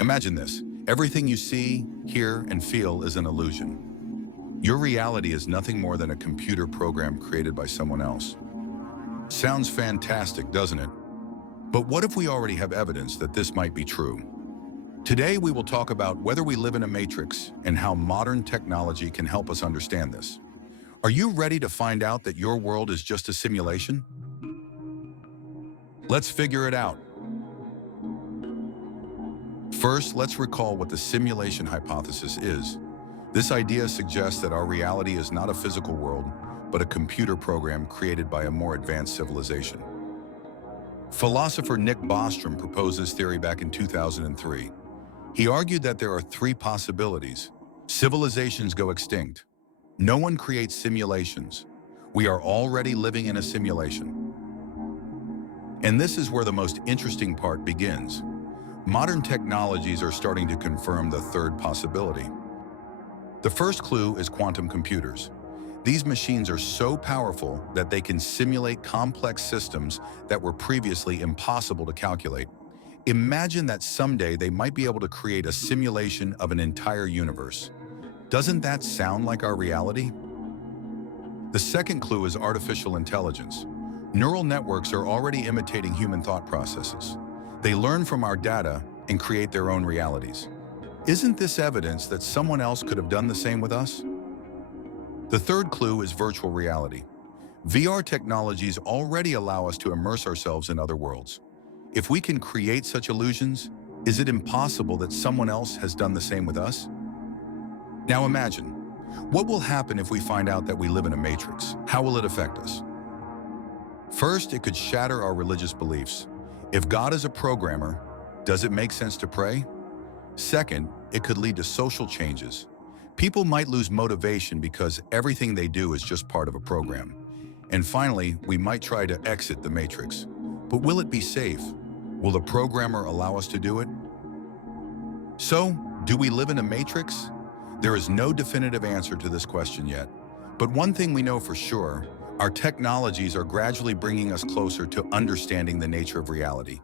Imagine this. Everything you see, hear, and feel is an illusion. Your reality is nothing more than a computer program created by someone else. Sounds fantastic, doesn't it? But what if we already have evidence that this might be true? Today, we will talk about whether we live in a matrix and how modern technology can help us understand this. Are you ready to find out that your world is just a simulation? Let's figure it out. First, let's recall what the simulation hypothesis is. This idea suggests that our reality is not a physical world, but a computer program created by a more advanced civilization. Philosopher Nick Bostrom proposed this theory back in 2003. He argued that there are three possibilities. Civilizations go extinct. No one creates simulations. We are already living in a simulation. And this is where the most interesting part begins. Modern technologies are starting to confirm the third possibility. The first clue is quantum computers. These machines are so powerful that they can simulate complex systems that were previously impossible to calculate. Imagine that someday they might be able to create a simulation of an entire universe. Doesn't that sound like our reality? The second clue is artificial intelligence. Neural networks are already imitating human thought processes. They learn from our data and create their own realities. Isn't this evidence that someone else could have done the same with us? The third clue is virtual reality. VR technologies already allow us to immerse ourselves in other worlds. If we can create such illusions, is it impossible that someone else has done the same with us? Now imagine, what will happen if we find out that we live in a matrix? How will it affect us? First, it could shatter our religious beliefs. If God is a programmer, does it make sense to pray? Second, it could lead to social changes. People might lose motivation because everything they do is just part of a program. And finally, we might try to exit the matrix. But will it be safe? Will the programmer allow us to do it? So, do we live in a matrix? There is no definitive answer to this question yet. But one thing we know for sure, our technologies are gradually bringing us closer to understanding the nature of reality.